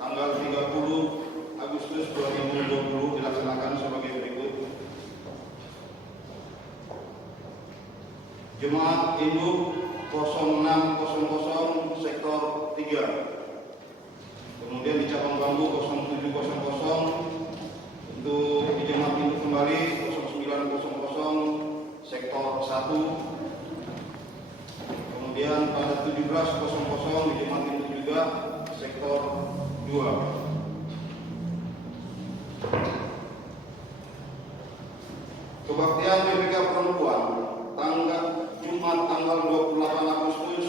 tanggal 30 Agustus 2020 dilaksanakan sebagai berikut. Jemaat Induk 0600 sektor 3. Kemudian di cabang bambu 0700 untuk di jemaat induk kembali 0900 sektor 1. Kemudian pada 1700 di jemaat induk juga sektor 2. Kebaktian PPK Perempuan Jumat tanggal 28 Agustus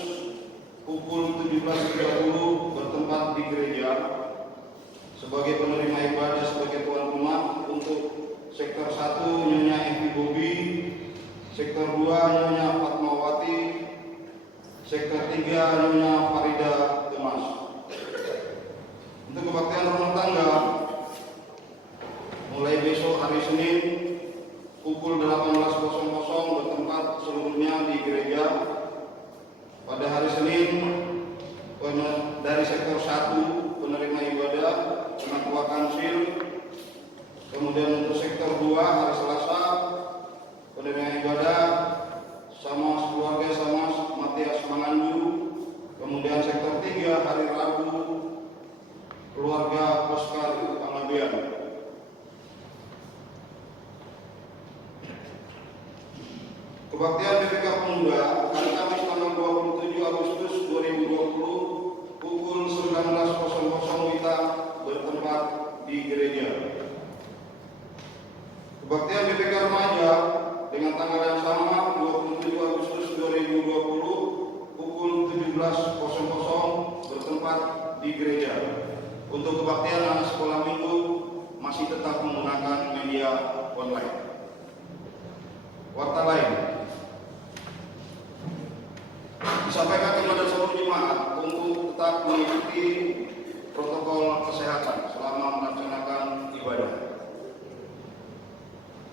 pukul 17.30 bertempat di gereja sebagai penerima ibadah sebagai tuan rumah untuk sektor 1 Nyonya Evi Bobi, sektor 2 Nyonya Fatmawati, sektor 3 Nyonya Farida Demas. Untuk kebaktian rumah tangga mulai besok hari Senin pukul 18.00 bertempat seluruhnya di gereja. Pada hari Senin dari sektor 1 penerima ibadah penatua kansil. Kemudian untuk sektor 2 hari Selasa penerima ibadah sama keluarga sama Matias Manganju. Kemudian sektor 3 hari Rabu keluarga Oscar Panggabean. Kebaktian PPK Pemuda hari Kamis tanggal 27 Agustus 2020 pukul 19.00 WITA bertempat di gereja. Kebaktian PPK Remaja dengan tanggal yang sama 27 Agustus 2020 pukul 17.00 bertempat di gereja. Untuk kebaktian anak sekolah minggu masih tetap menggunakan media online. Warta lain disampaikan kepada seluruh jemaat untuk tetap mengikuti protokol kesehatan selama melaksanakan ibadah.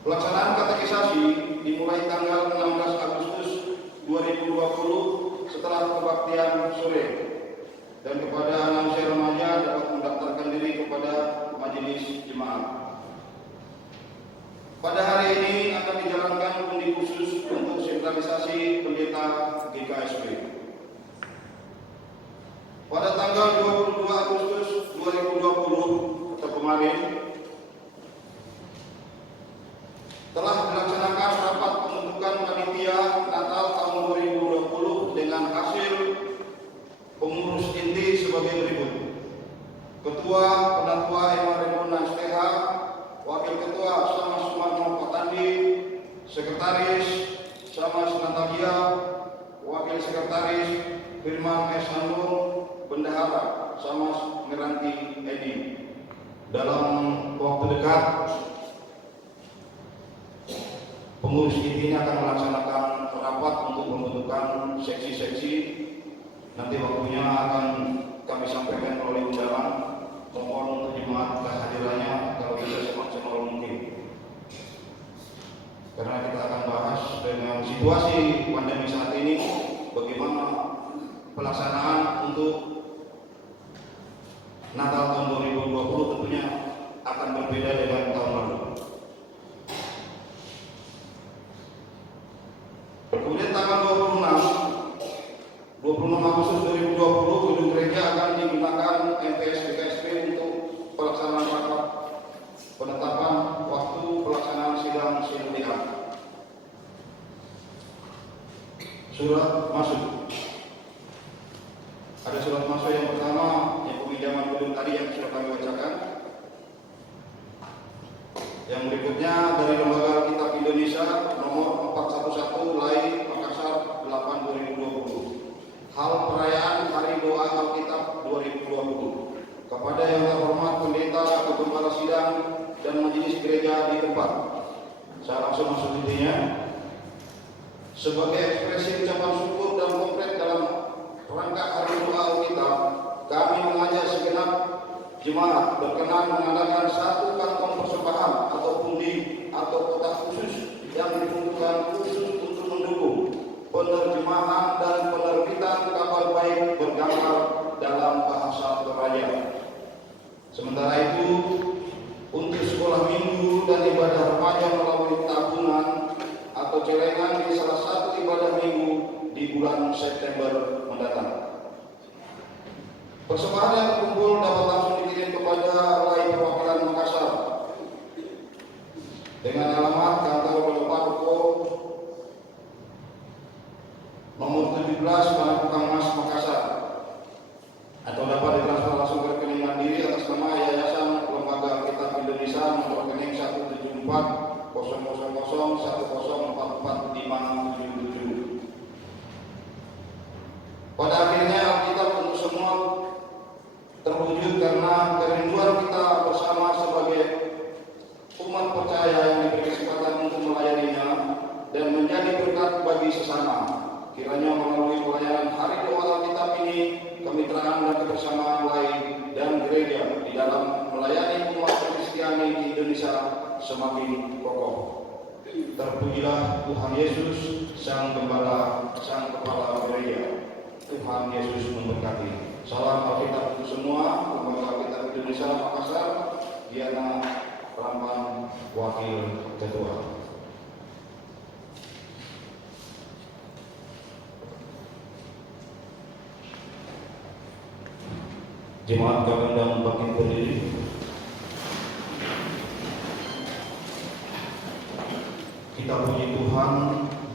Pelaksanaan katekisasi dimulai tanggal 16 Agustus 2020 setelah kebaktian sore, dan kepada anak usia remaja dapat mendaftarkan diri kepada majelis jemaat. Pada hari ini akan dijalankan undi khusus untuk sentralisasi pendeta GKSP. Pada tanggal 22 Agustus 2020 atau kemarin telah dilaksanakan rapat pembentukan panitia Natal tahun 2020 dengan hasil pengurus inti sebagai berikut. Ketua Penatua Emma Remona STH, Wakil Ketua Samas Sumarno Patandi, Sekretaris Samas Natalia, Wakil Sekretaris Firman S. Handung, Bendahara Samas Meranti Edi. Dalam waktu dekat pengurus inti ini akan melaksanakan rapat untuk pembentukan seksi-seksi. Nanti waktunya akan kami sampaikan melalui undangan. Mohon untuk jemaat kehadirannya kalau bisa semaksimal mungkin, karena kita akan bahas dengan situasi pandemi saat ini bagaimana pelaksanaan untuk Natal tahun 2020 tentunya akan berbeda dengan tahun lalu. Kemudian tanggal 26 Agustus 2020 gedung gereja akan digunakan MPS GKSP untuk pelaksanaan rapat penetapan waktu pelaksanaan sidang sinodial. Surat masuk. Ada surat masuk yang pertama yang peminjaman gedung tadi yang sudah kami bacakan. Yang berikutnya dari Lembaga Alkitab Indonesia nomor 411 Lai Makassar 8/2020. Hal perayaan Hari Doa Alkitab 2020 kepada yang terhormat pendeta atau gembala sidang dan majelis gereja di tempat. Saya langsung masuk intinya. Sebagai ekspresi ucapan syukur dan konkret dalam rangka Hari Doa Alkitab, kami mengajak segenap jemaat berkenan mengadakan satu kantong persembahan atau pundi atau kotak khusus yang diperuntukkan khusus untuk mendukung penerjemahan dan penerbitan kabar baik bergambar dalam bahasa Toraja. Sementara itu, untuk sekolah minggu dan ibadah remaja melalui tabungan atau celengan di salah satu ibadah minggu di bulan September mendatang. Persembahan yang terkumpul dapat langsung dikirim kepada Lai Perwakilan Makassar dengan alamat kantor Paroko nomor 17 Panakukang Mas Makassar, atau dapat ditransfer langsung ke rekening mandiri atas nama Yayasan Lembaga Kitab Indonesia nomor rekening 174 000 1044 577. Pada akhirnya Alkitab untuk semua terwujud karena kerinduan kita bersama sebagai umat percaya yang diberi kesempatan untuk melayaninya dan menjadi berkat bagi sesama. Kiranya melalui pelayanan Hari Doa Alkitab ini, kemitraan dan kebersamaan lain dan gereja di dalam melayani umat Kristiani di Indonesia semakin kokoh. Terpujilah Tuhan Yesus, Sang Gembala, Sang Kepala Gereja. Tuhan Yesus memberkati. Salam Alkitab untuk semua. Lembaga Alkitab Indonesia Makassar, Diana Rampan, Wakil Ketua. Jemaat kami undang bangkit berdiri. Kita puji Tuhan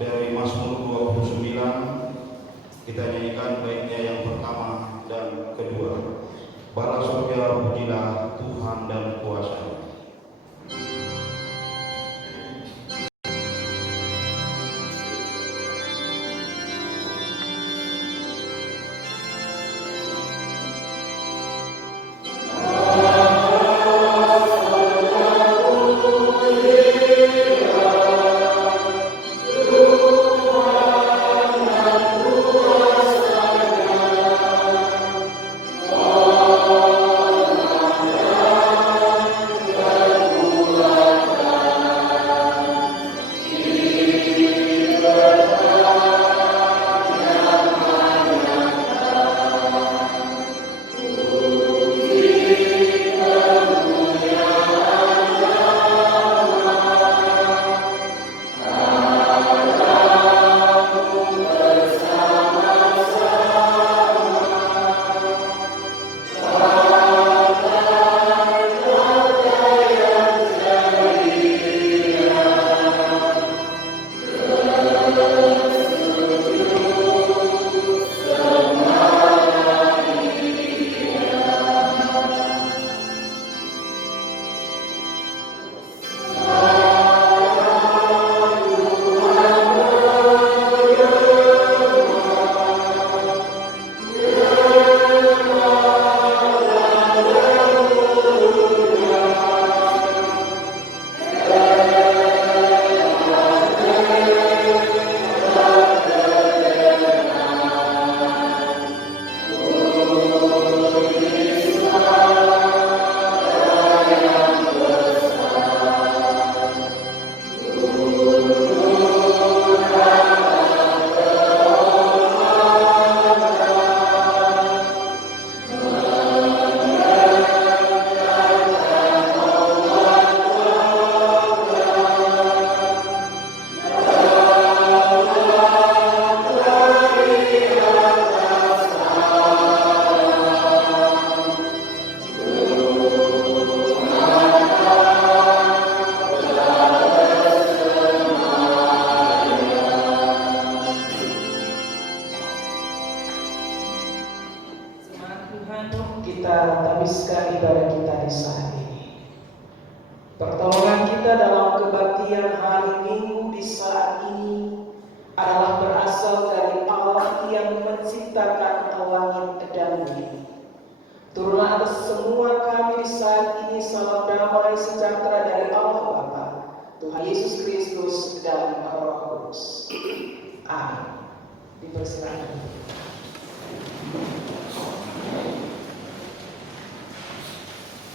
dari Mazmur 29. Kita nyanyikan baitnya yang pertama dan kedua. Bala surga pujilah Tuhan dan kuasa.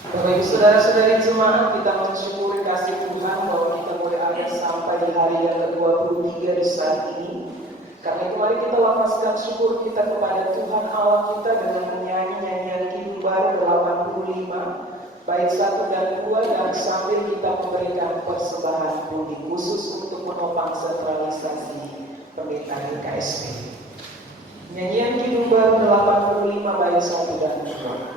Bapak Ibu Saudara-saudari jemaat, kita mensyukuri kasih Tuhan bahwa kita boleh ada sampai di hari yang ke-23 di saat ini. Karena itu mari kita lafazkan syukur kita kepada Tuhan Allah kita dengan menyanyi nyanyian Kidung Baru 85 bait 1 dan 2, dan sambil kita memberikan persembahan budi khusus untuk menopang sentralisasi pemerintahan KSP. Nyanyian Kidung Baru 85 bait 1 dan 2.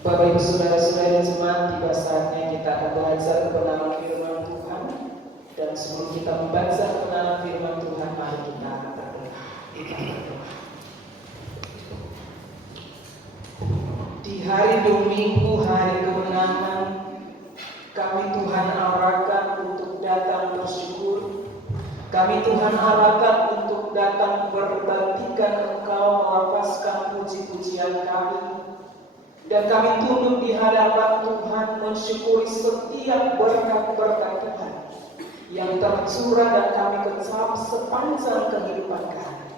Bapak Ibu Saudara-saudara jemaat, tiba saatnya kita akan belajar kebenaran firman Tuhan. Dan sebelum kita membaca kebenaran firman Tuhan, mari kita berdoa. Di hari Dominggu, hari kemenangan, kami Tuhan arahkan untuk datang bersyukur. Kami Tuhan arahkan untuk datang berbaktikan Engkau, melafazkan puji-pujian kami. Dan kami tunduk di hadapan Tuhan mensyukuri setiap berkat-berkat Tuhan yang tercurah dan kami kecap sepanjang kehidupan kami.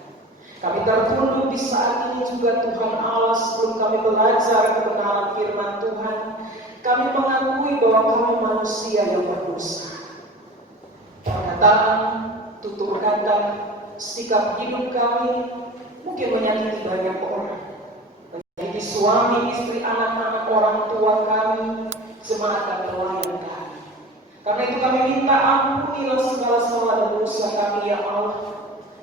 Kami tertunduk di saat ini juga Tuhan Allah, sebelum kami belajar kebenaran firman Tuhan, kami mengakui bahwa kami manusia yang berdosa. Perkataan, tutur kata, sikap hidup kami mungkin menyakiti banyak orang. Menjadi suami, istri, anak-anak, orang tua kami, jemaat dan pelayan kami. Karena itu kami minta ampunilah segala salah dan dosa kami ya Allah.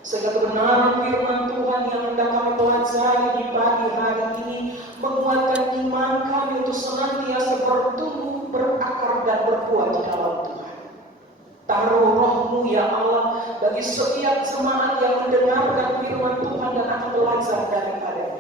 Sehingga kebenaran firman Tuhan yang hendak kami pelajari di pagi hari ini menguatkan iman kami untuk senantiasa bertumbuh, berakar dan berbuah di dalam Tuhan. Taruh roh-Mu ya Allah bagi setiap jemaat yang mendengarkan firman Tuhan dan akan belajar daripadanya.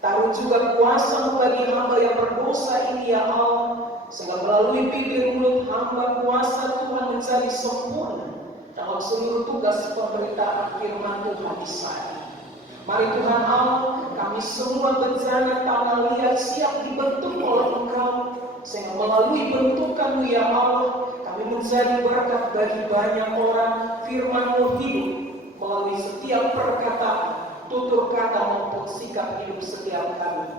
Taruh juga kuasa bagi hamba yang berdosa ini ya Allah, sehingga melalui bibir mulut hamba kuasa Tuhan menjadi sempurna dalam seluruh tugas pemberitaan firman Tuhan di saat ini. Mari Tuhan Allah, kami semua bencana tanah liat siap dibentuk oleh Engkau, sehingga melalui bentukan-Mu ya Allah, kami menjadi berkat bagi banyak orang. Firman-Mu hidup melalui setiap perkataan, tutur kata maupun sikap hidup setiap kami.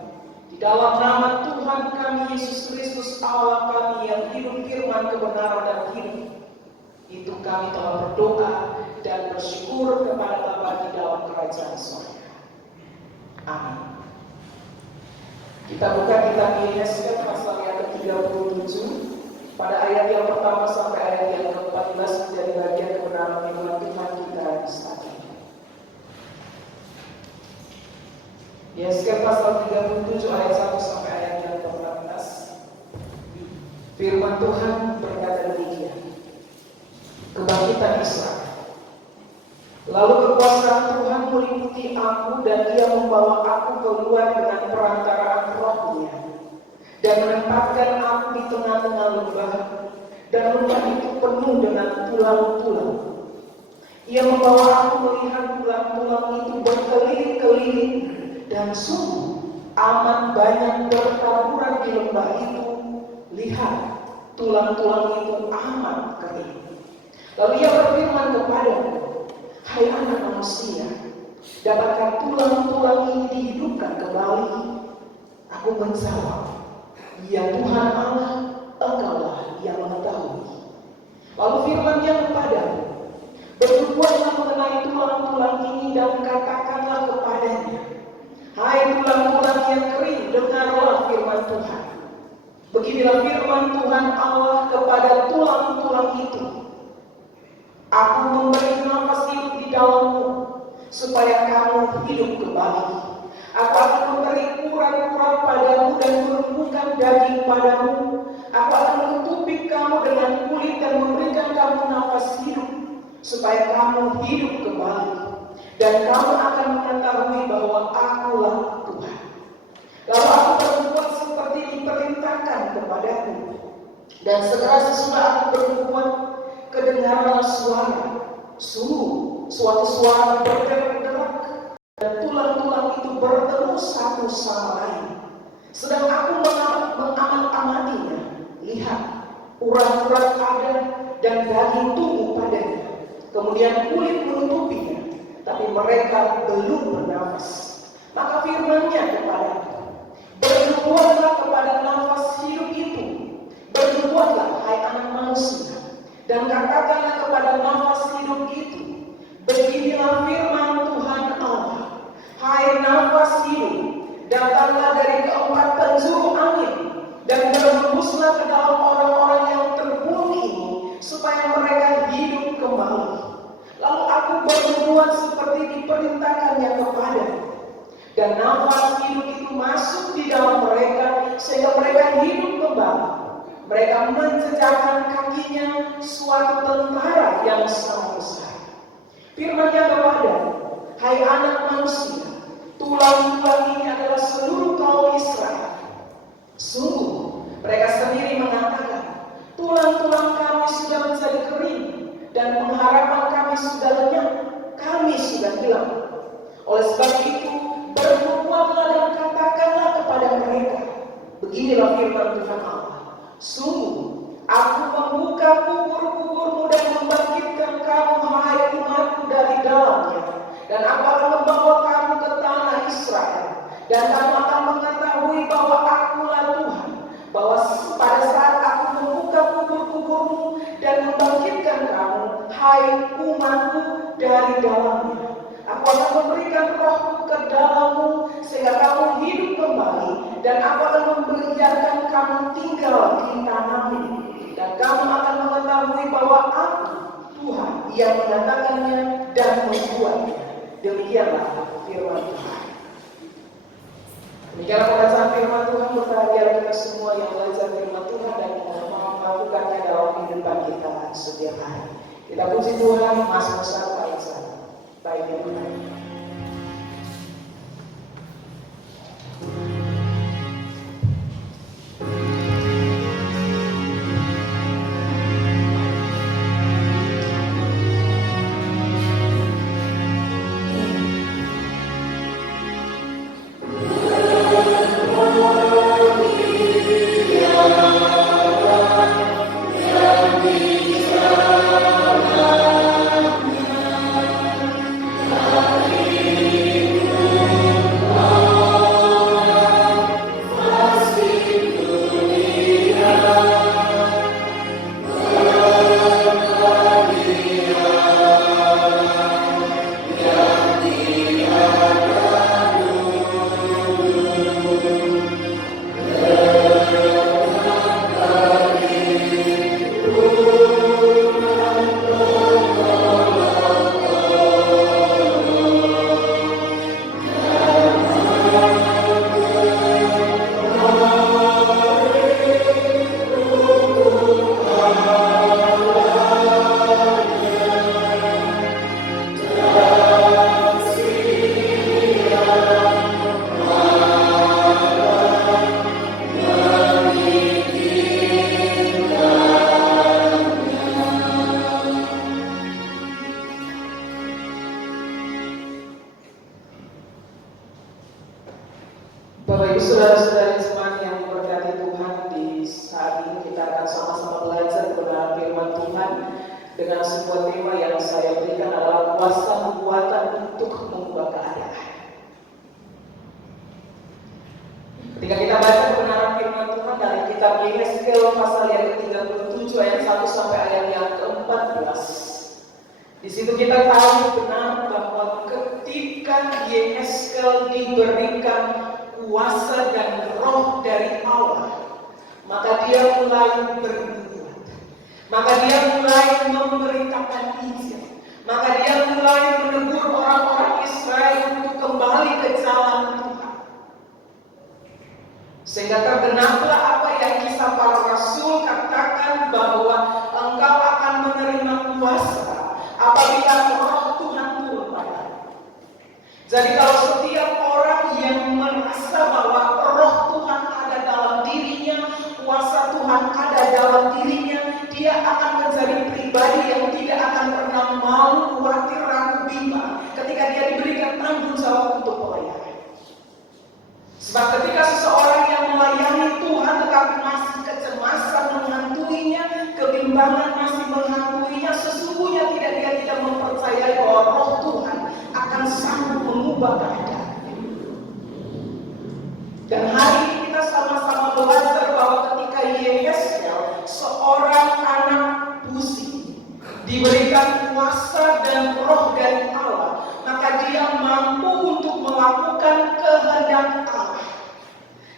Di dalam nama Tuhan kami Yesus Kristus Allah kami yang hidup firman kebenaran dan hidup, itu kami telah berdoa dan bersyukur kepada Bapa di dalam kerajaan surga. Amin. Kita buka kitab Yesaya pasal yang ke-37. pada ayat yang pertama sampai ayat yang ke-14 menjadi bagian kebenaran firman Tuhan kita saat ini. Yesaya pasal 37 ayat 1 sampai ayat yang ke-14. Firman Tuhan berkata demikian. Kebangkitan Israel. Lalu kekuasaan Tuhan meliputi aku dan Ia membawa aku keluar dengan perantaraan Roh-Nya dan menempatkan aku di tengah-tengah lembah, dan lembah itu penuh dengan tulang-tulang. Ia membawa aku melihat tulang-tulang itu berkeliling-keliling, dan sungguh amat banyak bertaburan di lembah itu. Lihat, tulang-tulang itu amat kering. Lalu Ia berfirman kepadaku, hai anak manusia, dapatkah tulang-tulang ini dihidupkan kembali? Aku menjawab, ya Tuhan Allah, Engkaulah yang mengetahui. Lalu firman-Nya kepadaku, bernubuatlah mengenai tulang-tulang ini dan katakanlah kepadanya, hai tulang-tulang yang kering, dengarlah firman Tuhan. Beginilah firman Tuhan Allah kepada tulang-tulang itu. Aku memberi nafas hidup di dalammu, supaya kamu hidup kembali. Aku akan memberi urat-urat padamu dan menumbuhkan daging padamu. Aku akan menutupi kamu dengan kulit dan memberikan kamu nafas hidup, supaya kamu hidup kembali. Dan kamu akan mengetahui bahwa Akulah Tuhan. Lalu aku berbuat seperti diperintahkan kepadaku. Dan segera sesudah aku berbuat, kedengaranlah suara, sungguh suatu suara bergerak-gerak, dan tulang-tulang itu bertemu satu sama lain. Sedang aku mengamat-amatinya, lihat, urat-urat ada dan daging tumbuh padanya. Kemudian kulit menutupinya, tapi mereka belum bernafas. Maka firman-Nya kepadaku, bernubuatlah kepada nafas hidup itu, bernubuatlah hai anak manusia, dan katakanlah kepada nafas hidup itu, beginilah firman Tuhan Allah, hai nafas hidup, datanglah dari keempat penjuru angin, dan berhembuslah ke dalam orang-orang yang terbunuh ini, supaya mereka hidup kembali. Lalu aku bernubuat seperti diperintahkannya kepadaku, dan nafas hidup itu masuk di dalam mereka, sehingga mereka hidup kembali. Mereka menjejakkan kakinya suatu tentara yang sangat besar. Firman-Nya kepadaku, hai anak manusia, tulang-tulang ini adalah seluruh kaum Israel. Sungguh, mereka sendiri mengatakan, tulang-tulang kami sudah menjadi kering, dan pengharapan kami sudah lenyap, kami sudah hilang. Oleh sebab itu, bernubuatlah dan katakanlah kepada mereka, beginilah firman Tuhan Allah. Sungguh, aku membuka kubur-kuburmu dan membangkitkan kamu, hai umatku, dari dalamnya. Dan aku akan membawa kamu ke tanah Israel. Dan kamu akan mengetahui bahwa Akulah Tuhan. Bahwa pada saat aku membuka kubur-kuburmu dan membangkitkan kamu, hai umatku, dari dalamnya. Aku akan memberikan rohku ke dalammu, sehingga kamu hidup kembali, dan aku akan membiarkan kamu tinggal di tanah ini. Dan kamu akan mengetahui bahwa aku, Tuhan, yang menyatakannya dan membuatnya. Demikianlah firman Tuhan. Demikianlah pembacaan firman Tuhan. Berbahagia kita semua yang belajar firman Tuhan dan melakukannya dalam kehidupan kita setiap hari. Kita puji Tuhan. Mazmur 1 ayat 1. Baik yang benar. Amin. dengan sebuah tema yang saya berikan adalah kuasa nubuatan untuk mengubah keadaan. Ketika kita baca kebenaran firman Tuhan dari kitab Yehezkiel pasal yang ke-37 ayat 1 sampai ayat yang ke-14, di situ kita tahu benar bahwa ketika Yehezkiel diberikan kuasa dan roh dari Allah, maka dia mulai bernubuat, maka dia mulai memberitakan Injil, maka dia mulai menegur orang-orang Israel untuk kembali ke jalan Tuhan. Sehingga tergenaplah apa yang kisah para rasul katakan, bahwa engkau akan menerima kuasa apabila roh Tuhan turun padamu. Jadi kalau setiap orang yang merasa bahwa roh Tuhan ada dalam dirinya, kuasa Tuhan ada dalam dirinya, dia akan menjadi pribadi yang tidak akan pernah malu, khawatir, ragu, bimbang ketika dia diberikan tanggung jawab untuk pelayanan. Sebab ketika seseorang yang melayani Tuhan tetapi masih kecemasan menghantuinya, kebimbangan masih menghantuinya, sesungguhnya dia tidak mempercayai bahwa roh Tuhan akan sanggup mengubah keadaan. Dan hari ini kita sama-sama belajar bahwa ketika Yehezkiel, seorang anak buzi, diberikan kuasa dan roh dari Allah, maka dia mampu untuk melakukan kehendak Allah.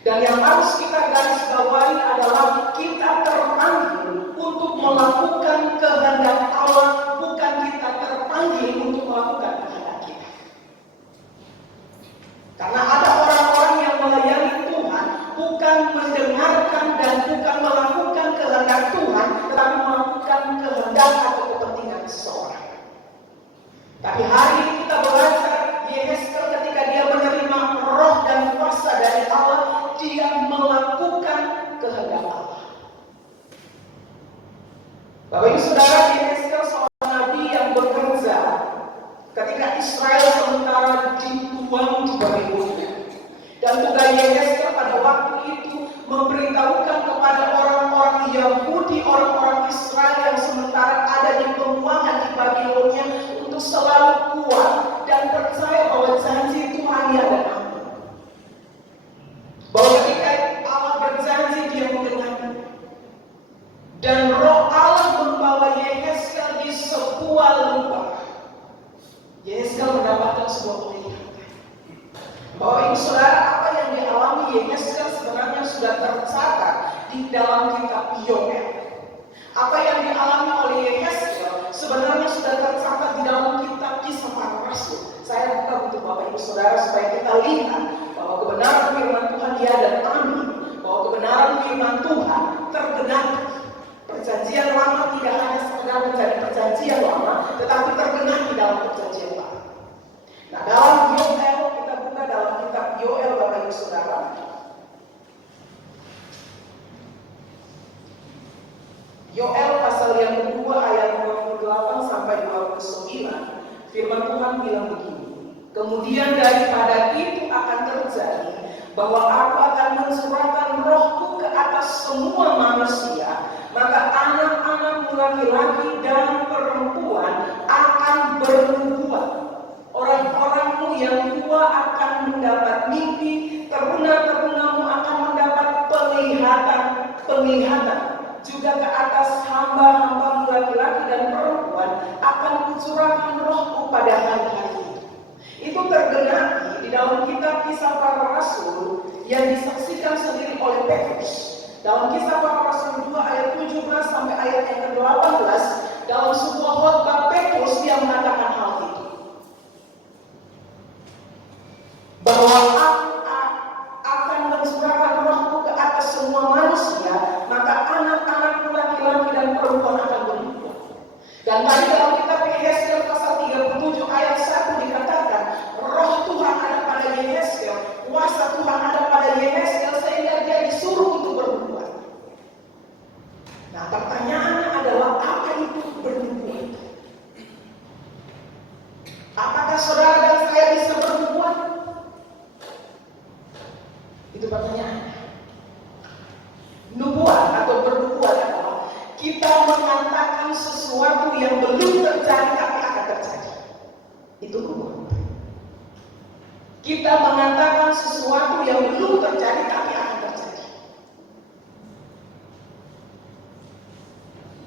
Dan yang harus kita garis bawahi adalah kita terpanggil untuk melakukan kehendak Allah, bukan kita terpanggil untuk melakukan kehendak kita. Karena ada orang-orang yang melayani Tuhan bukan mendengarkan dan bukan melakukan kehendak Tuhan, tetapi melakukan kehendak atau kepentingan seseorang. Tapi hari ini kita belajar Yehezkiel ketika dia menerima roh dan kuasa dari Allah, dia melakukan kehendak Allah. Bapak Ibu Saudara, Yehezkiel seorang nabi yang bekerja ketika Israel sementara dituang di Babilonia. Dan tugas Yehezkiel pada waktu itu memberitahukan kepada orang-orang Yahudi, orang-orang Israel yang sementara ada di pembuangan di Babilonia, untuk selalu kuat dan percaya bahwa janji Tuhan dia ada aman. Bahwa ketika Allah berjanji, dia mendengarkan. Dan roh Allah membawa Yehezkiel di sebuah lembah. Yehezkiel mendapatkan sebuah penglihatan. Bapak Ibu Saudara, apa yang dialami Yehezkiel sebenarnya sudah tercatat di dalam kitab Yoel. Apa yang dialami oleh Yehezkiel sebenarnya sudah tercatat di dalam kitab Kisah Para Rasul. Saya buka untuk Bapak Ibu Saudara supaya kita lihat bahwa kebenaran firman Tuhan dia dan amin, bahwa kebenaran firman Tuhan tergenapi. Perjanjian lama tidak hanya sekedar menjadi perjanjian lama, tetapi tergenapi dalam perjanjian lama. Nah, dalam Yoel, kita buka dalam kitab Yoel Bapak Ibu Saudara. Yoel pasal yang kedua ayat 28 sampai 29, firman Tuhan bilang begini. Kemudian daripada itu akan terjadi bahwa aku akan mencurahkan rohku ke atas semua manusia, maka anak-anakmu laki-laki dan perempuan akan bernubuat. Orang-orangmu yang tua akan mendapat mimpi, teruna-terunamu akan mendapat penglihatan. Juga ke atas hamba-hambamu laki-laki dan perempuan akan kucurahkan rohku pada hari-hari itu. Itu tergenapi di dalam kitab Kisah Para Rasul yang disaksikan sendiri oleh Petrus. Dalam Kisah Para Rasul 2 ayat 17 sampai ayat yang ke-18, dalam sebuah khotbah Petrus dia mengatakan hal itu. Bahwa aku akan mencurahkan rohku ke atas semua manusia, maka anak-anakmu laki-laki dan perempuan akan bernubuat. Dan tadi dalam kitab Yehezkiel pasal 37 ayat 1 dikatakan, roh Tuhan ada pada Yehezkiel, kuasa Tuhan ada pada Yehezkiel, sehingga dia disuruh untuk bernubuat. Nah, pertanyaannya adalah apa itu bernubuat? Apakah saudara dan saya bisa bernubuat? Itu pertanyaannya. Nubuat atau bernubuat adalah kita mengatakan sesuatu yang belum terjadi tapi akan terjadi. Itu nubuat. Kita mengatakan sesuatu yang belum terjadi tapi akan terjadi.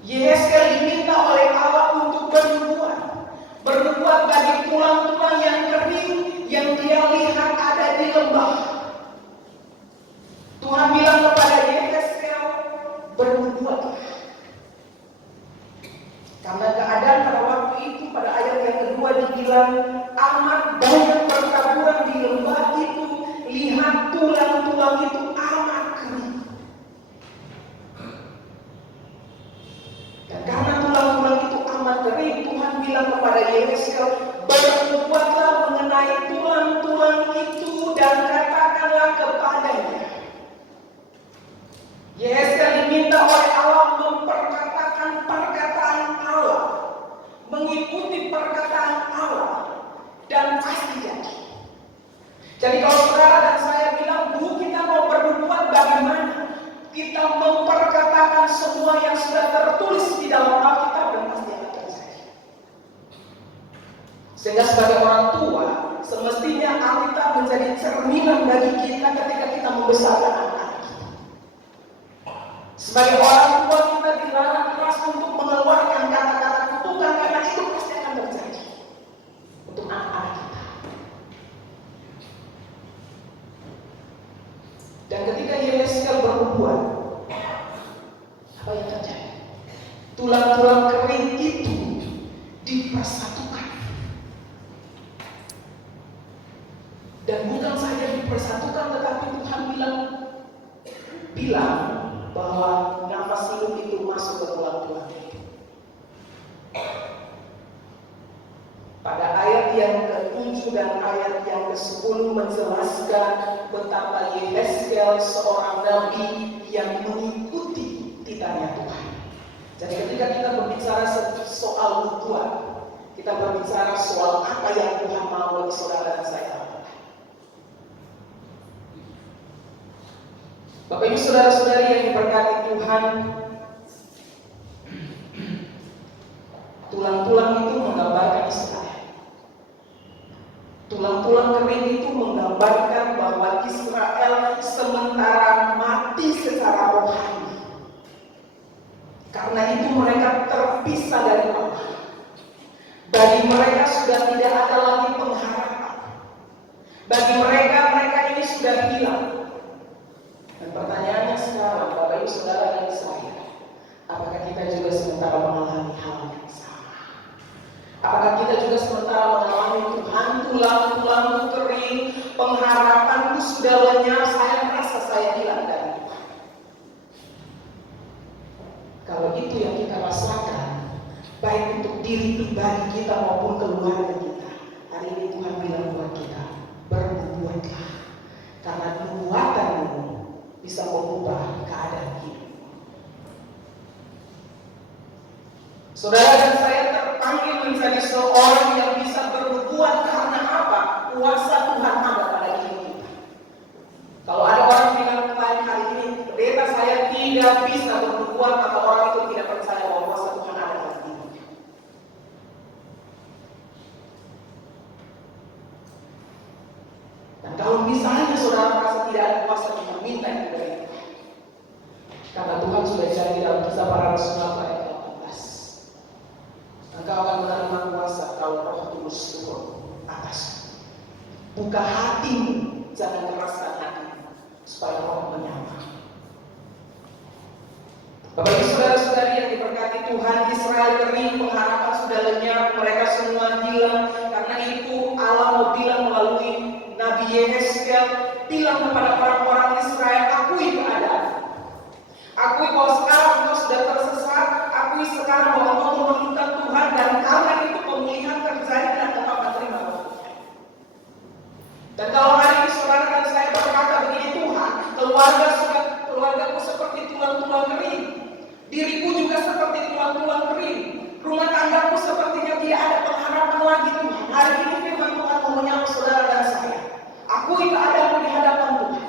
Yehezkel diminta oleh Allah untuk bernubuat bagi tulang-tulang yang kering yang dia lihat ada di lembah. Tuhan bilang kepada Yehezkel, bernubuatlah. Karena keadaan pada waktu itu, pada ayat yang kedua dibilang, amat banyak perkaburan di lembah itu, lihat tulang-tulang itu amat kering. Dan karena tulang-tulang itu amat kering, Tuhan bilang kepada Yehezkel, bernubuatlah mengenai tulang-tulang itu dan katakanlah kepadanya. Yehezkel diminta oleh Allah memperkatakan perkataan Allah, mengikuti perkataan Allah, dan pasti jadi. Jadi kalau saudara dan saya bilang, Bu, kita mau bernubuat bagaimana? Kita memperkatakan semua yang sudah tertulis di dalam Alkitab dan pasti akan terjadi. Sehingga sebagai orang tua, semestinya Alkitab menjadi cerminan bagi kita ketika kita membesarkan anak-anak. Sebagai orang tua kita dilarang keras untuk mengeluarkan kata-kata kutukan karena itu pasti akan terjadi untuk anak-anak kita. Dan ketika Yehezkel bernubuat, apa yang terjadi? Tulang-tulang kering itu dipersatukan. Dan bukan saja dipersatukan, tetapi Tuhan bilang bahwa nafas hidup itu masuk ke tulang-tulang itu. Pada ayat yang ke-7 dan ayat yang ke-10 menjelaskan betapa Yehezkel seorang nabi yang mengikuti titahnya Tuhan. Jadi ketika kita berbicara soal nubuat, kita berbicara soal apa yang Tuhan mau bagi saudara dan saya. Bapak Ibu saudara-saudari yang diberkati Tuhan, tulang-tulang itu menggambarkan Israel. Tulang-tulang kering itu menggambarkan bahwa Israel sementara mati secara rohani. Karena itu mereka terpisah dari Allah. Bagi mereka sudah tidak ada lagi pengharapan. Bagi mereka ini sudah hilang. Dan pertanyaannya sekarang, Bapak Ibu saudara dan saya, apakah kita juga sementara mengalami hal yang sama? Apakah kita juga sementara mengalami Tuhan, tulang-tulangku kering, pengharapanku sudah lenyap, saya merasa saya hilang dari Tuhan? Kalau itu yang kita rasakan, baik untuk diri pribadi kita maupun keluarga kita, hari ini Tuhan bilang buat kita, bernubuatlah, karena nubuatanmu bisa mengubah keadaan hidup. Saudara dan saya terpanggil menjadi seorang yang bisa bernubuat karena apa? Kuasa Tuhan ada pada diri kita. Kalau ada orang bilang lain hari ini, pendeta saya tidak bisa bernubuat, maka orang itu tidak percaya bahwa kuasa Tuhan ada pada dirinya. Dan kalau misalnya saudara merasa tidak ada kuasa, Tuhan minta itu dari Tuhan. Karena Tuhan sudah janji dalam Kisah Para Rasul ayat 18. Engkau akan menerima kuasa kalau Roh Kudus turun atas. Buka hatimu, jangan keraskan hatimu, supaya Roh menyapa. Bapak Ibu saudara-saudari yang diberkati Tuhan, Israel kering, pengharapan sudah lenyap, mereka semua hilang. Karena itu Allah mau bilang melalui Nabi Yehezkel, bilang kepada orang-orang Israel, akui keadaan. Akui bahwa sekarang engkau sudah tersesat, akui sekarang bahwa engkau memerlukan Tuhan, dan karena itu pemulihan terjadi dan engkau akan terima Tuhan. Dan kalau hari ini saudara dan saya berkata begini, Tuhan, keluargaku seperti tulang-tulang kering, diriku juga seperti tulang-tulang kering, rumah tanggaku sepertinya tidak ada pengharapan lagi Tuhan. Hari ini firman Tuhan mau menyapa saudara dan saya. Akui keadaanmu di hadapan Tuhan.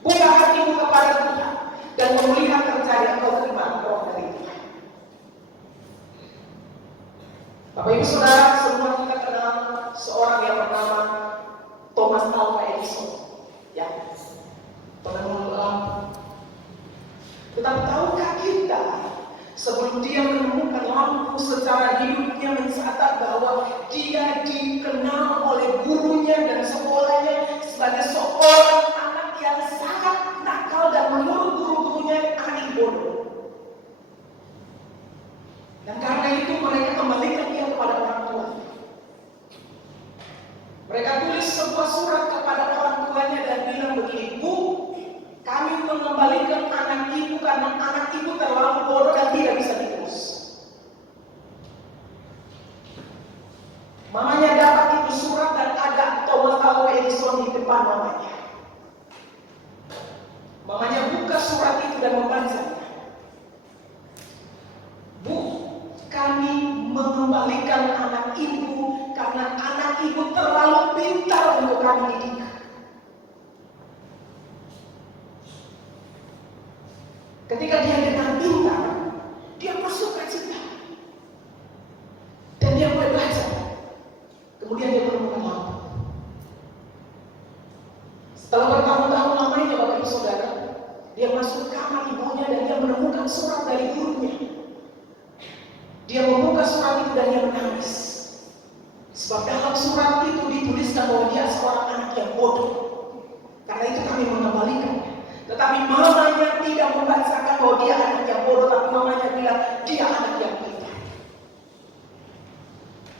Buka hatimu kepada Tuhan. Dan pemulihan terjadi, engkau terima roh dari Tuhan. Bapak Ibu Saudara, semua kita kenal seorang yang bernama Thomas Alva Edison, ya, penemu lampu. Tetapi tahukah kita, sebelum dia menemukan lampu, secara hidupnya mencatat bahwa dia dikenal oleh gurunya dan sekolahnya sebagai seorang anak yang sangat nakal dan menurut guru-gurunya anak bodoh. Dan karena itu mereka kembalikan dia kepada orang tua. Mereka tulis sebuah surat kepada orang tuanya dan bilang begini, Bu, kami mengembalikan anak ibu karena anak ibu terlalu bodoh dan tidak bisa diurus. Mamanya dapat itu surat dan ada Thomas Alva Edison di depan mamanya. Mamanya buka surat itu dan membacanya. Bu, kami mengembalikan anak ibu karena anak ibu terlalu pintar untuk kami didik. Ketika dia dengar pintar, dia bersuka cita. Dan dia mulai baca. Kemudian dia menemukan lampu. Setelah bertahun-tahun lamanya Bapak Ibu Saudara, dia masuk kamar ibunya dan dia menemukan surat dari gurunya. Dia membuka surat itu dan dia menangis. Sebab dalam surat itu dituliskan bahwa dia seorang anak yang bodoh. Karena itu kami mengembalikannya. Tetapi mamanya tidak membacakan bahwa dia anak yang bodoh, tapi mamanya bilang dia anak yang pintar.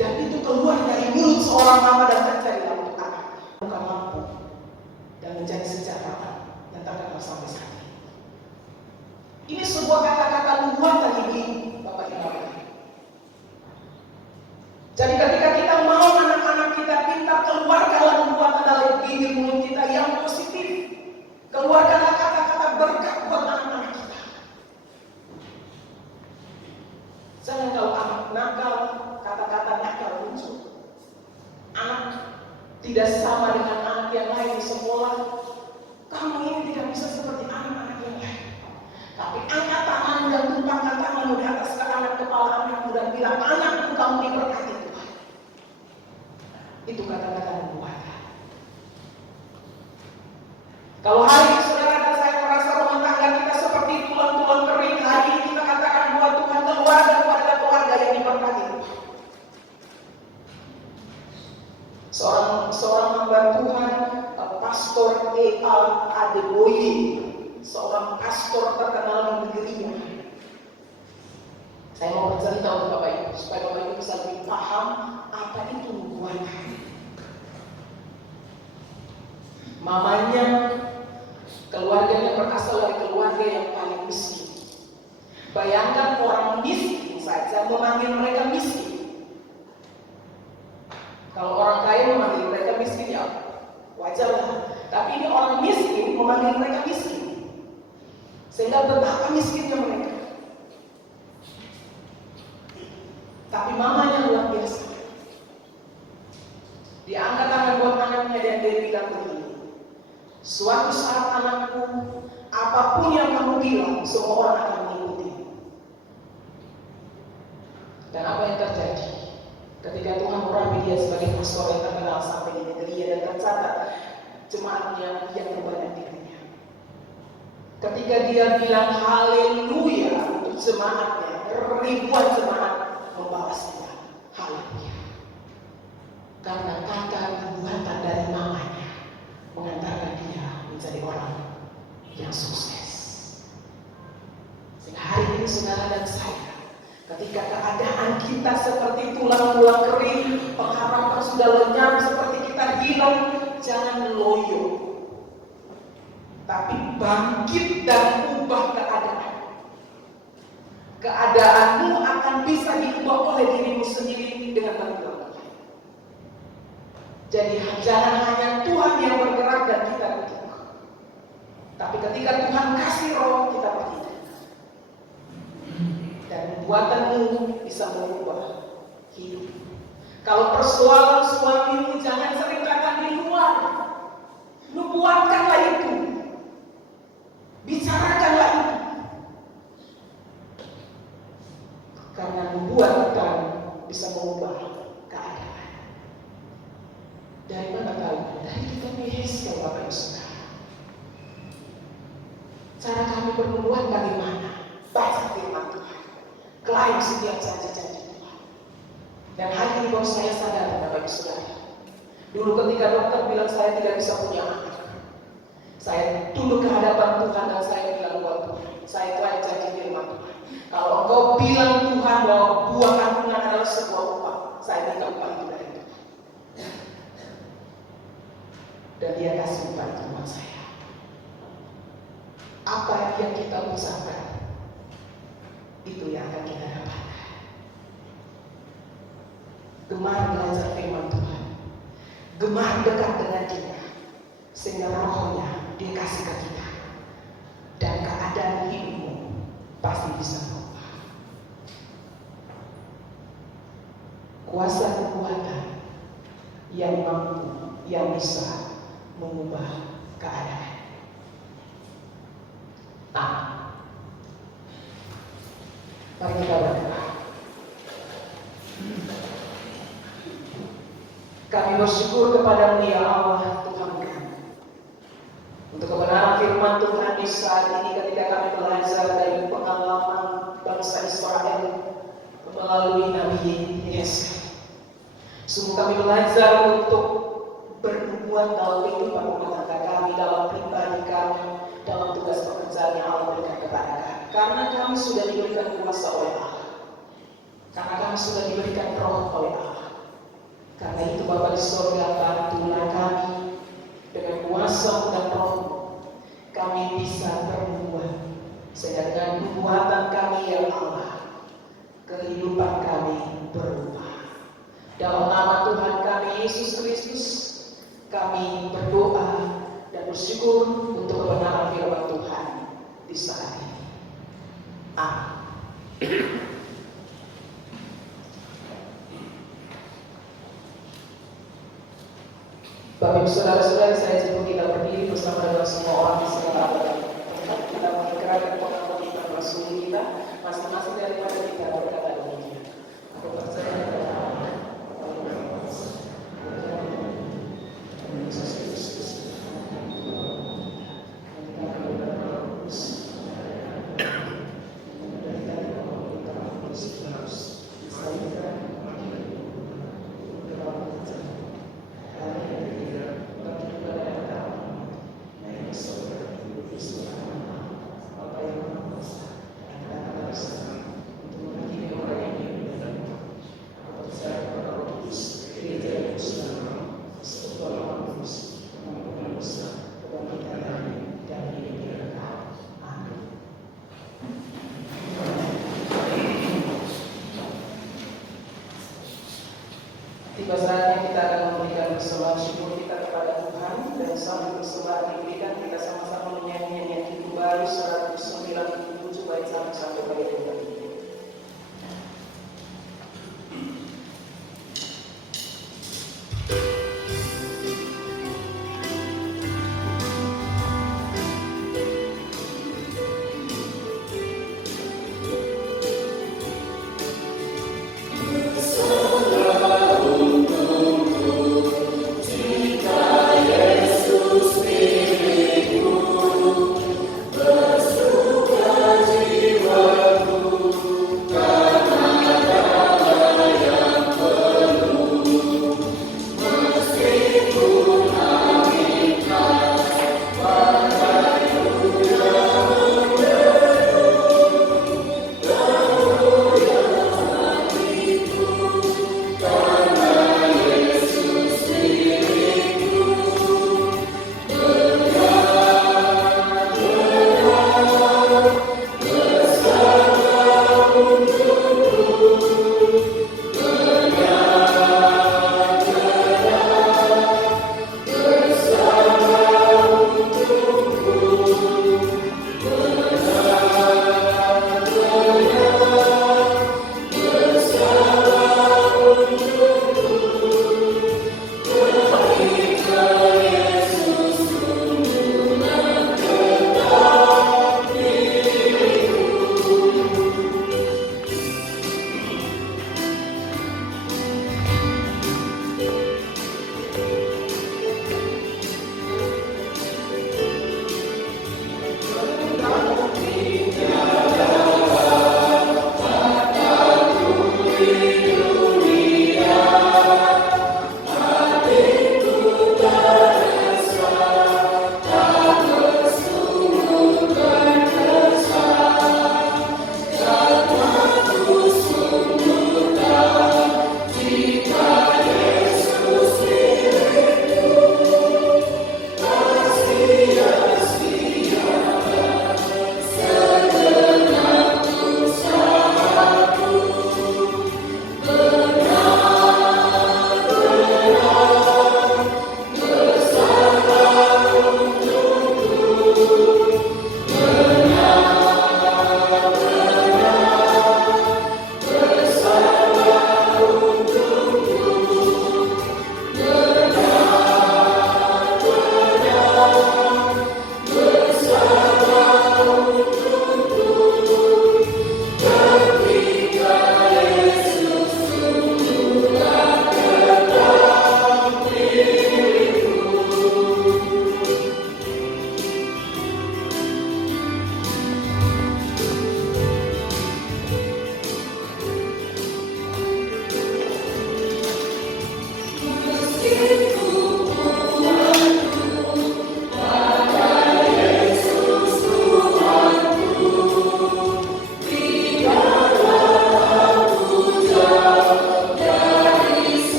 Dan itu keluar dari mulut seorang mama dan terjadilah untuk anak. Bukan lampu dan menjadi sejarah yang terkenal sampai saat ini. Ini sebuah kata-kata nubuatan ini, Bapak Ibu. Jadi ketika kita mau anak-anak kita pintar, keluarkanlah nubuatan dari bibir mulut kita yang positif. Keluarkanlah kata-kata berkat buat anak-anak kita. Jangan kalau anak nakal, kata-kata nakal muncul. Anak tidak sama dengan anak yang lain di sekolah. Kamu ini tidak bisa seperti anak-anak yang lain. Tapi angkat tangan dan tumpangkan tanganmu di atas ke anak kepala anakmu dan bilang, anakku kamu diberkati Tuhan. Itu kata-kata nubuatan. Kalau hari ini saudara dan saya merasa rumah tangga kita seperti tulang-tulang kering, hari ini kita katakan buat Tuhan keluarga kepada keluarga yang diberkati. Seorang hamba Tuhan, Pastor E.Al Adeboye, seorang pastor terkenal di negerinya. Saya mau bercerita untuk Bapak Ibu supaya Bapak Ibu bisa lebih paham apa itu nubuatan. Mamanya, keluarganya berasal dari keluarga yang paling miskin. Bayangkan orang miskin saja memanggil mereka miskin. Kalau orang kaya memanggil mereka miskin ya wajar lah. Tapi ini orang miskin memanggil mereka miskin. Sehingga betapa miskinnya mereka. Tapi mamanya luar biasa. Dia angkat tangan buat anaknya dan dia bilang begini. Suatu saat anakku, apapun yang kamu bilang, semua orang akan mengikuti. Dan apa yang terjadi? Ketika Tuhan merapi dia sebagai pastor yang terkenal sampai di negeri dan tercatat jemaatnya yang terbanyak dirinya. Ketika dia bilang haleluya untuk jemaatnya, ribuan jemaat membalas dia. Haleluya. Karena kata nubuatan dari mamanya mengantarkan dia menjadi orang yang sukses. Sehingga hari ini saudara dan saya, ketika keadaan kita seperti tulang-tulang kering, pengharapan sudah lenyap seperti kita hilang, jangan loyo, tapi bangkit dan ubah keadaan. Keadaanmu akan bisa diubah oleh dirimu sendiri dengan bantuan Tuhan. Jadi jangan hanya Tuhan yang bergerak dan kita bergerak, tapi ketika Tuhan kasih roh, kita bertindak. Dan nubuatanmu bisa mengubah hidup. Kalau persoalan suamimu, jangan ceritakan di luar. Nubuatkanlah itu. Bicarakanlah itu. Karena nubuatan bisa mengubah kami pertumbuhan bagaimana? Baca firman Tuhan, klaim setiap janji-janji Tuhan. Dan hari ini bahwa saya sadar, Bapak Ibu Saudara, dulu ketika dokter bilang saya tidak bisa punya anak, saya tunduk ke hadapan Tuhan dan saya bilang, buat Tuhan, saya klaim janji firman Tuhan. Kalau Engkau bilang Tuhan bahwa buah kandungan adalah sebuah upah, saya minta upah itu dari Tuhan. Dan Dia kasih upah itu buat saya. Apa yang kita usahakan, itu yang akan kita dapatkan. Gemar belajar firman Tuhan, gemar dekat dengan Dia, sehingga rohnya Dia kasih ke kita, dan keadaan hidupmu pasti bisa berubah. Kuasa kekuatan yang mampu, yang bisa mengubah keadaan. Mari kita berdoa. Kami bersyukur kepada-Mu ya Allah Tuhan kami, untuk kebenaran firman Tuhan di saat ini ketika kami belajar dari pengalaman bangsa Israel melalui Nabi Yesaya. Sungguh kami belajar untuk berbuat dalam kehidupan rumah tangga kami, dalam pribadi kami, dalam tugas pekerjaan yang Allah berikan kepada kami. Karena kami sudah diberikan kuasa oleh Allah, karena kami sudah diberikan roh oleh Allah. Karena itu Bapa di surga, bantulah kami dengan kuasa dan roh, kami bisa berbuat, sehingga dengan perbuatan kami ya Allah, kehidupan kami berubah. Dalam nama Tuhan kami Yesus Kristus, kami berdoa dan bersyukur untuk kebenaran firman Tuhan di saat ini. Amin. Bapak Ibu Saudara-saudara, saya jemput kita berdiri bersama dengan semua orang di segala tempat. Kita menggerakkan pengakuan kita Rasul kita, masing-masing daripada kita berkata demikian. Aku percaya kepada Allah, Yesus Kristus, tiba saatnya kita akan memberikan persembahan syukur kita kepada Tuhan, dan sambil persembahan diberikan kita sama-sama menyanyi nyanyian Hidup Baru 197 bait 1 sampai bait 2. Bersuka jiwa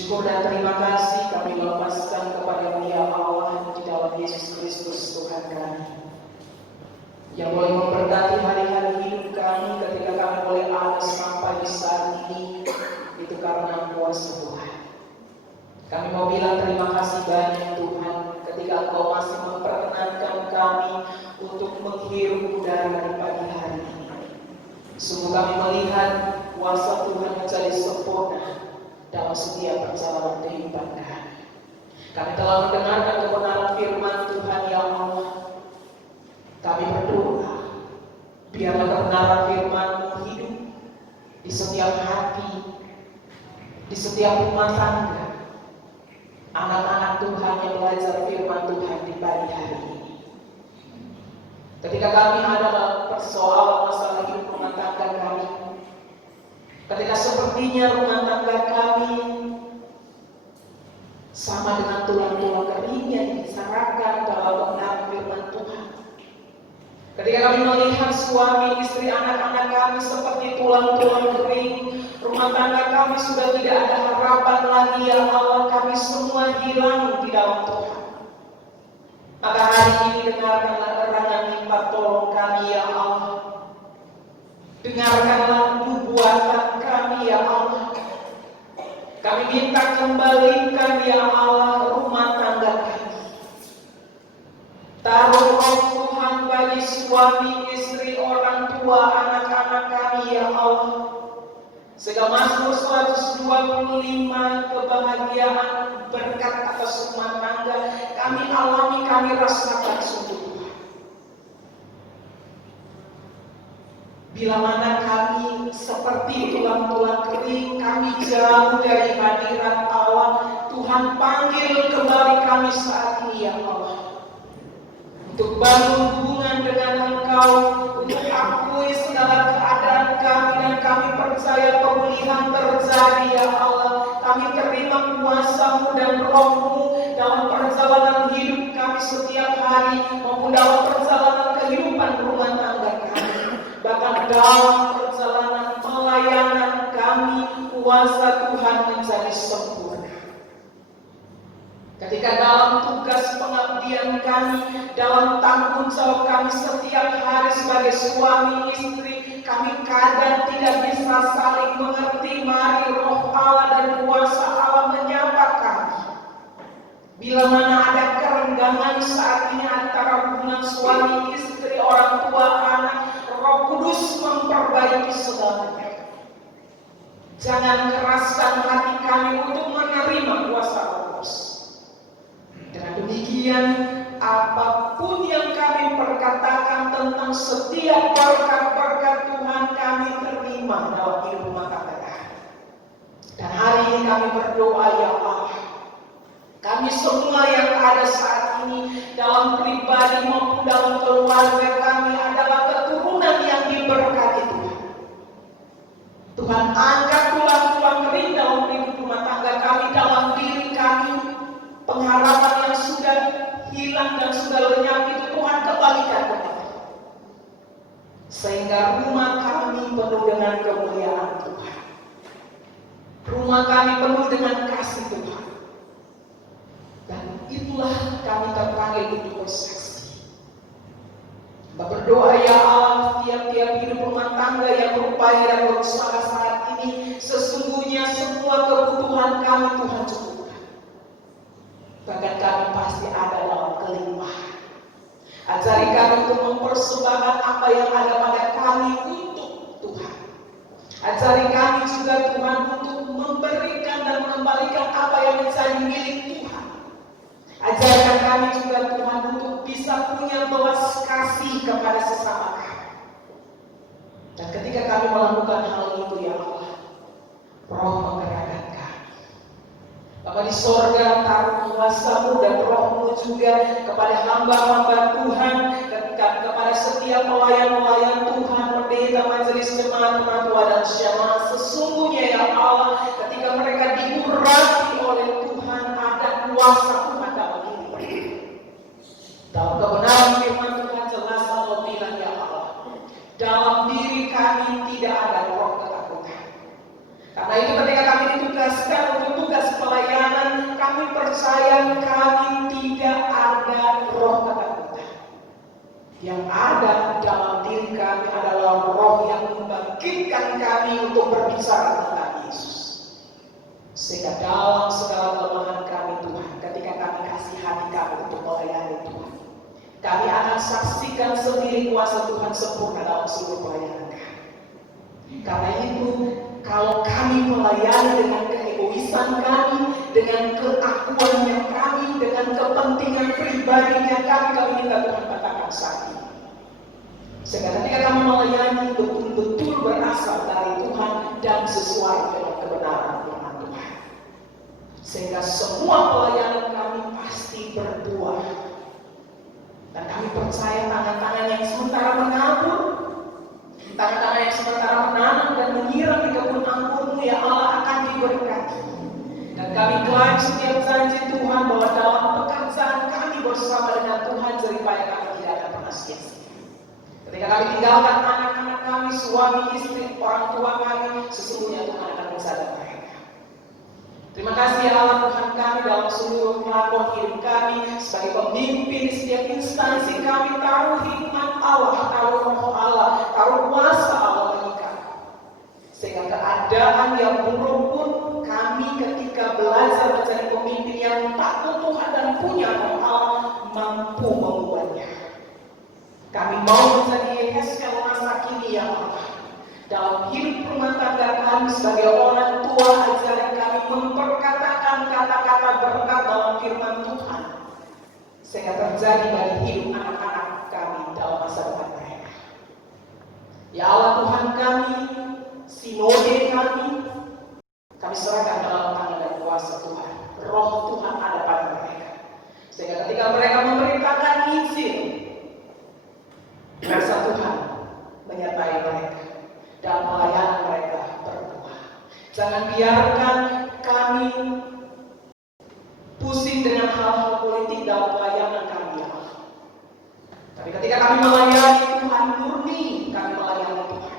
Syukur dan terima kasih kami lepaskan kepada Dia Allah di dalam Yesus Kristus Tuhan kami, yang boleh memberkati hari-hari hidup kami ketika kami boleh ada sampai di saat ini. Itu karena kuasa Tuhan. Kami mau bilang terima kasih banyak Tuhan ketika Engkau masih memperkenankan kami untuk menghirup udara di pagi hari ini. Sungguh kami melihat kuasa Tuhan menjadi sempurna dalam setiap perjalanan kehidupan kami. Kami telah mendengarkan kebenaran firman Tuhan ya Allah. Kami berdoa, biarlah kebenaran firman-Mu hidup di setiap hati, di setiap rumah tangga anak-anak Tuhan yang belajar firman Tuhan di pagi hari ini. Ketika kami ada persoalan masalah hidup rumah tangga kami, ketika sepertinya rumah tangga kami sama dengan tulang-tulang kering yang disarapkan dalam kebenaran firman Tuhan. Ketika kami melihat suami, istri, anak-anak kami seperti tulang-tulang kering, rumah tangga kami sudah tidak ada harapan lagi ya Allah, kami semua hilang di dalam Tuhan. Maka hari ini dengarkanlah erangan lipat tolong kami ya Allah. Dengarkanlah nubuatan kami ya Allah. Kami minta kembalikan ya Allah rumah tangga kami. Taruh roh Tuhan bagi suami, istri, orang tua, anak-anak kami ya Allah. Sehingga Mazmur 125 kebahagiaan berkat atas rumah tangga kami alami, kami rasakan sungguh Tuhan. Bila mana kami seperti tulang-tulang kering, kami jauh dari hadirat Allah, Tuhan panggil kembali kami saat ini ya Allah. Untuk bangun hubungan dengan Engkau, untuk akui segala keadaan kami, dan kami percaya pemulihan terjadi ya Allah. Kami terima kuasa-Mu dan Roh-Mu dalam perjalanan hidup kami setiap hari, maupun dalam perjalanan kehidupan rumah tangga kami. Bahkan dalam perjalanan pelayanan kami, kuasa Tuhan menjadi sempurna. Ketika dalam tugas pengabdian kami, dalam tanggung jawab kami setiap hari sebagai suami istri, kami kadang tidak bisa saling mengerti. Mari Roh Allah dan kuasa Allah menyapa kami. Bila mana ada kerenggangan saat ini antara hubungan suami istri, orang tua, anak, Roh Kudus memperbaiki segalanya. Jangan keraskan hati kami untuk menerima kuasa Roh Kudus. Dengan demikian, apapun yang kami perkatakan tentang setiap berkat-berkat Tuhan kami terima dalam hidup rumah tangga kami. Dan hari ini kami berdoa ya Allah, kami semua yang ada saat ini dalam pribadi maupun dalam keluarga kami adalah keturunan yang diberkati Tuhan. Tuhan angkat tulang-tulang kering dalam hidup rumah tangga kami, dalam diri kami. Pengharapan yang sudah hilang dan sudah lenyap itu Tuhan kembalikan kembali. Sehingga rumah kami penuh dengan kemuliaan Tuhan. Rumah kami penuh dengan kasih Tuhan. Dan itulah kami terpanggil untuk bersaksi. Berdoa ya Allah, tiap-tiap hidup rumah tangga yang berupaya dan berusaha saat ini, sesungguhnya semua kebutuhan kami Tuhan cukup. Bahkan kami pasti ada dalam kelimpahan. Ajari kami untuk mempersembahkan apa yang ada pada kami untuk Tuhan. Ajari kami juga Tuhan untuk memberikan dan mengembalikan apa yang menjadi milik Tuhan. Ajarkan kami juga Tuhan untuk bisa punya belas kasih kepada sesama kami. Dan ketika kami melakukan hal itu ya Allah, Roh menggerakkan kami. Bapa di sorga, taruh kuasa-Mu dan Roh-Mu juga kepada hamba-hamba Tuhan, kepada setiap pelayan-pelayan Tuhan, pendeta, majelis jemaat, penatua dan syamaah. Sesungguhnya ya Allah, ketika mereka diurapi oleh Tuhan, ada kuasa Tuhan dalam diri mereka. Dalam kebenaran firman Tuhan jelas Allah bilang ya Allah, dalam diri kami tidak ada roh ketakutan. Karena itu ketika kami ditugaskan untuk tugas pelayanan, kami percaya kami tidak ada roh ketakutan. Yang ada dalam diri kami adalah roh yang membangkitkan kami untuk berbicara tentang Yesus. Sehingga dalam segala kelemahan kami Tuhan, ketika kami kasih hati kami untuk melayani Tuhan, kami akan saksikan sendiri kuasa Tuhan sempurna dalam seluruh pelayanan kami. Karena itu, kalau kami melayani dengan keegoisan kami, dengan keakuannya kami, dengan kepentingan pribadinya kami minta Tuhan katakan saat ini. Sehingga ketika kami melayani betul-betul berasal dari Tuhan dan sesuai dengan kebenaran firman Tuhan. Sehingga semua pelayanan kami pasti berbuah. Dan kami percaya tangan-tangan yang sementara menabur, tangan-tangan yang sementara menanam dan menyiram di kebun anggur-Mu ya Allah akan diberkati. Dan kami klaim setiap janji Tuhan bahwa dalam pekerjaan kami bersama dengan Tuhan jeripaya kami tidak akan pernah sia-sia. Ketika kami tinggalkan anak-anak kami, suami, istri, orang tua kami, sesungguhnya Tuhan akan menjaga mereka. Terima kasih ya Allah Tuhan kami dalam seluruh pelakon hidup kami sebagai pemimpin di setiap instansi kami, taruh hikmat Allah, taruh roh Allah, taruh kuasa Allah bagi kami. Sehingga keadaan yang buruk pun kami ketika belajar menjadi pemimpin yang takut Tuhan dan punya roh Allah mampu mengubahnya. Kami mau menjadi Yehezkel masa kini ya Allah. Dalam hidup rumah tangga kami sebagai orang tua, ajaran kami memperkatakan kata-kata berkat dalam firman Tuhan. Sehingga terjadi bagi hidup anak-anak kami dalam masa depan mereka. Ya Allah Tuhan kami, sinode kami serahkan dalam tangan dan kuasa Tuhan. Roh Tuhan ada pada mereka. Sehingga ketika mereka memerintahkan Injil, kuasa Tuhan menyertai mereka dan pelayanan mereka berbuah. Jangan biarkan kami pusing dengan hal-hal politik dalam pelayanan kami ya Allah. Tapi ketika kami melayani Tuhan murni, kami melayani Tuhan.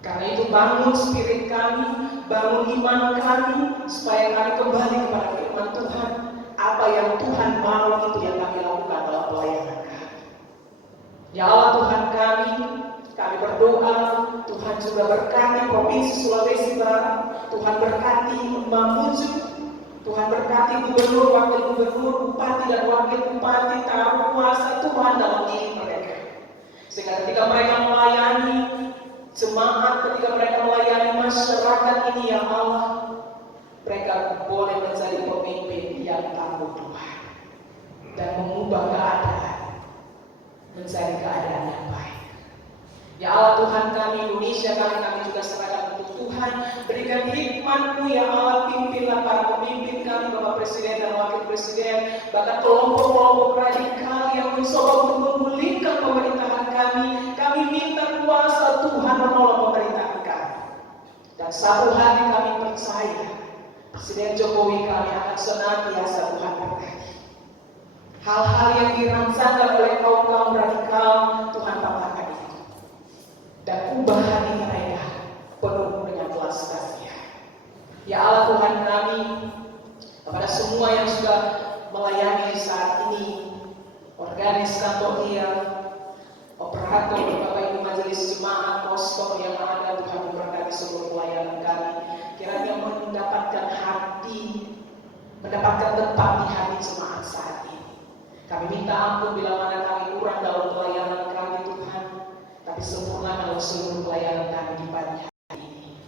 Karena itu bangun spirit kami, bangun iman kami, supaya kami kembali kepada firman Tuhan. Apa yang Tuhan mau itu yang kami lakukan dalam pelayanan kami. Ya Allah Tuhan kami berdoa, Tuhan juga berkati Provinsi Sulawesi Barat, Tuhan berkati Mamuju, Tuhan berkati Gubernur, Wakil Gubernur, Bupati dan Wakil Bupati, taruh kuasa Tuhan dalam diri mereka. Sehingga ketika mereka melayani jemaat, ketika mereka melayani masyarakat ini ya Allah, mereka boleh menjadi pemimpin yang tangguh Tuhan dan mengubah keadaan menjadi keadaan yang baik. Ya Allah Tuhan kami, Indonesia kami juga serahkan untuk Tuhan. Berikan hikmat-Mu ya Allah, pimpinlah para pemimpin kami, Bapak Presiden dan Wakil Presiden, bahkan kelompok-kelompok radikal yang mencoba untuk menggulingkan pemerintahan kami. Kami minta kuasa Tuhan menolong pemerintahan kami. Dan satu hal yang kami percaya, Presiden Jokowi kami akan senantiasa Tuhan berkati. Hal-hal yang dirancangkan oleh kaum radikal, Tuhan patahkan itu. Dan ubah hati mereka penuh dengan belas kasihan. Ya Allah Tuhan kami, kepada semua yang sudah melayani saat ini, organis kantoria, operator, Bapak Ibu Majelis Jemaat, Posko yang ada, Tuhan memberkati seluruh pelayanan kami. Kiranya mendapatkan tempat di hati jemaat saat ini. Kami minta ampun bila mana kami kurang dalam pelayanan kami Tuhan, tapi sempurnakanlah seluruh pelayanan kami di pagi hari ini.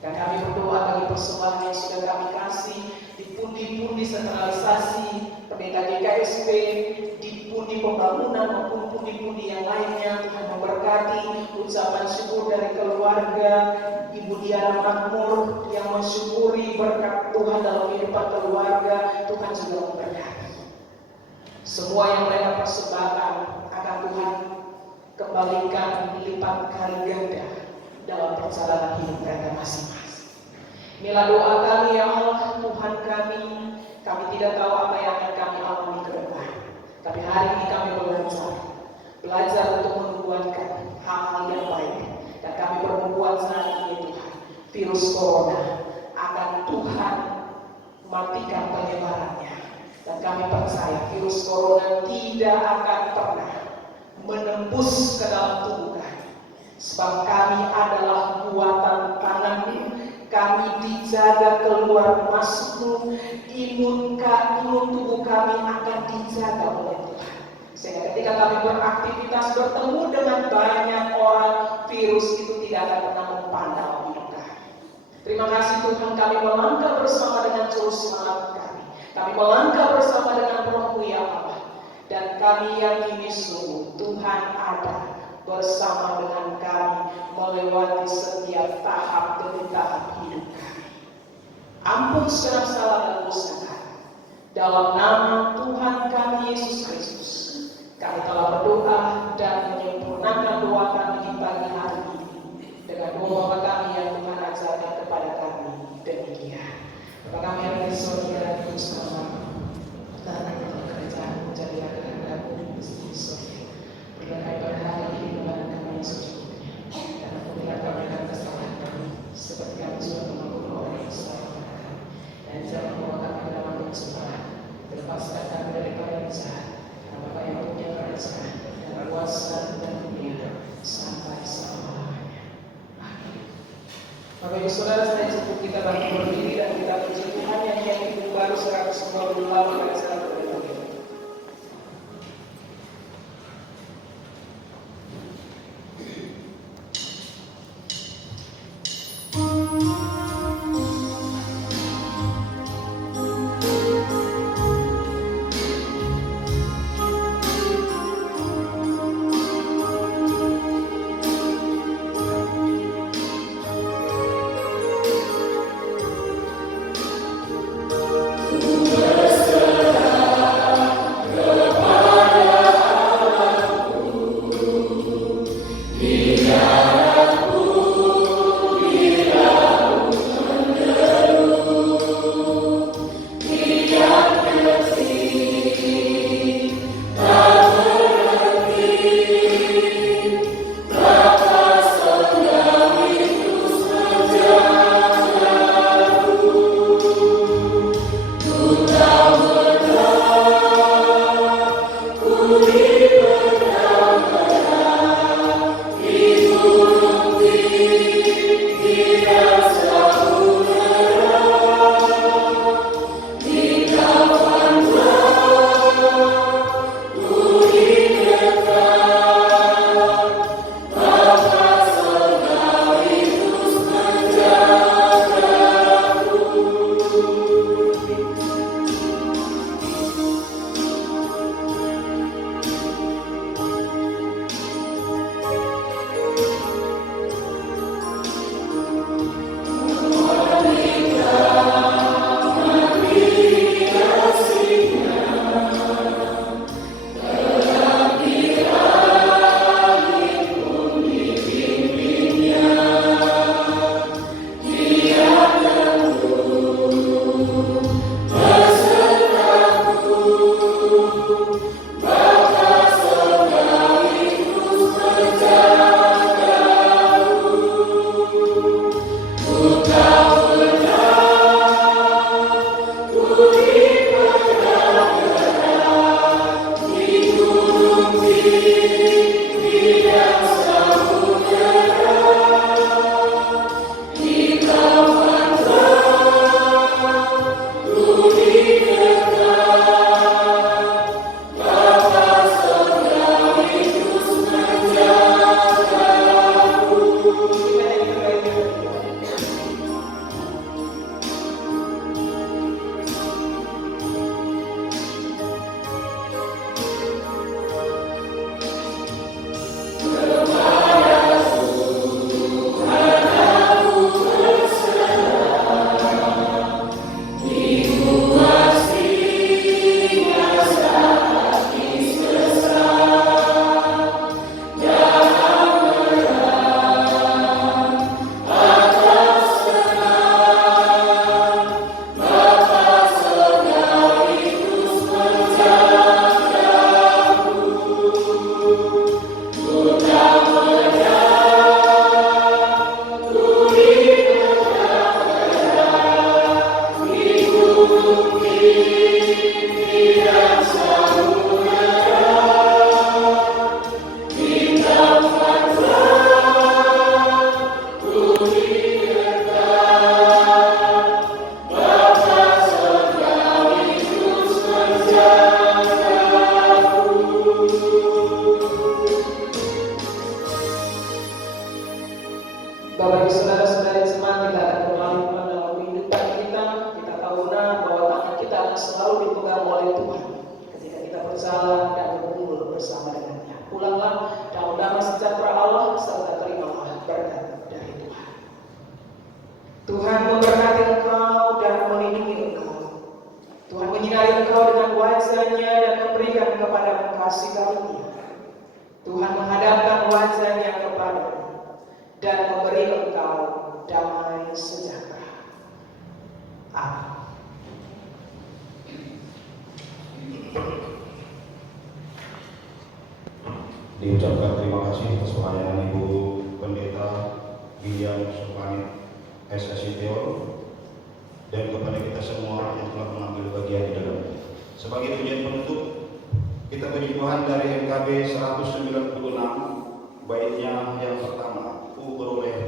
Dan kami berdoa bagi persembahan yang sudah kami kasih di pundi-pundi sentralisasi pendeta GKSP, di pundi pembangunan maupun pundi-pundi yang lainnya. Tuhan memberkati ucapan syukur dari keluarga Ibu Diana Makmur yang mensyukuri berkat Tuhan dalam kehidupan keluarga. Tuhan juga memberkati semua yang mereka persembahkan, akan Tuhan kembalikan lipat kali ganda dalam perjalanan hidup mereka masing-masing. Inilah doa kami ya Allah Tuhan kami. Kami tidak tahu apa yang akan kami alami ke depan, tapi hari ini kami belajar untuk menubuatkan hal-hal yang baik. Dan kami bernubuat saat ini Tuhan, virus corona akan Tuhan matikan penyebarannya. Dan kami percaya virus corona tidak akan pernah menembus ke dalam tubuh kami. Sebab kami adalah buatan tangan-Mu, kami dijaga keluar masuk-Mu, imun tubuh kami akan dijaga oleh Tuhan. Sehingga ketika kami beraktivitas bertemu dengan banyak orang, virus itu tidak akan pernah memandang hidup kami. Terima kasih Tuhan, kami melangkah bersama dengan juru selamat kami. Kami melangkah bersama dengan Roh-Mu ya Allah. Dan kami yakini sungguh Tuhan ada bersama dengan kami melewati setiap tahap demi tahap hidup kami. Ampun segala salah dan dosa kami. Dalam nama Tuhan kami Yesus Kristus, kami telah berdoa dan menyempurnakan doa kami di pagi hari ini dengan doa kami yang Tuhan ajarkan kepada kami demikian. Bapa kami yang di surga, Kudus namamu, datanglah kerajaan-Mu, jadilah kehendak-Mu di surga. Berikanlah pada hari ini kepada kami yang secukupnya, dan ampunilah kami akan kesalahan kami, seperti kami juga mengampuni orang yang salah kepada kami. Dan jangan membawa kami ke dalam pencobaan, lepaskan kami daripada yang jahat. Karena Bapa yang punya kerajaan dan kuasa dan dunia sampai selama-lamanya. Amin. Bapak Ibu Saudara, saya cukup kita bangkit berdiri dan kita puji Tuhan yang ibu baru 128 pada saat berikutnya. Terserah berjalan dan berkumpul bersama dengannya. Pulanglah dalam damai sejahtera Allah serta terimalah berkat dari Tuhan. Tuhan memberkati engkau dan melindungi engkau. Tuhan menyinari engkau dengan wajah-Nya dan memberikan kepadamu kasih karunia. Tuhan menghadapkan wajah-Nya kepadamu dan memberi engkau damai sejahtera. Amin. Diucapkan terima kasih atas pelayanan Ibu Pendeta Bian Supanit SSITO dan kepada kita semua yang telah mengambil bagian di dalamnya. Sebagai pujian penutup, kita puji Tuhan dari MKB 196, baitnya yang pertama, Ku beroleh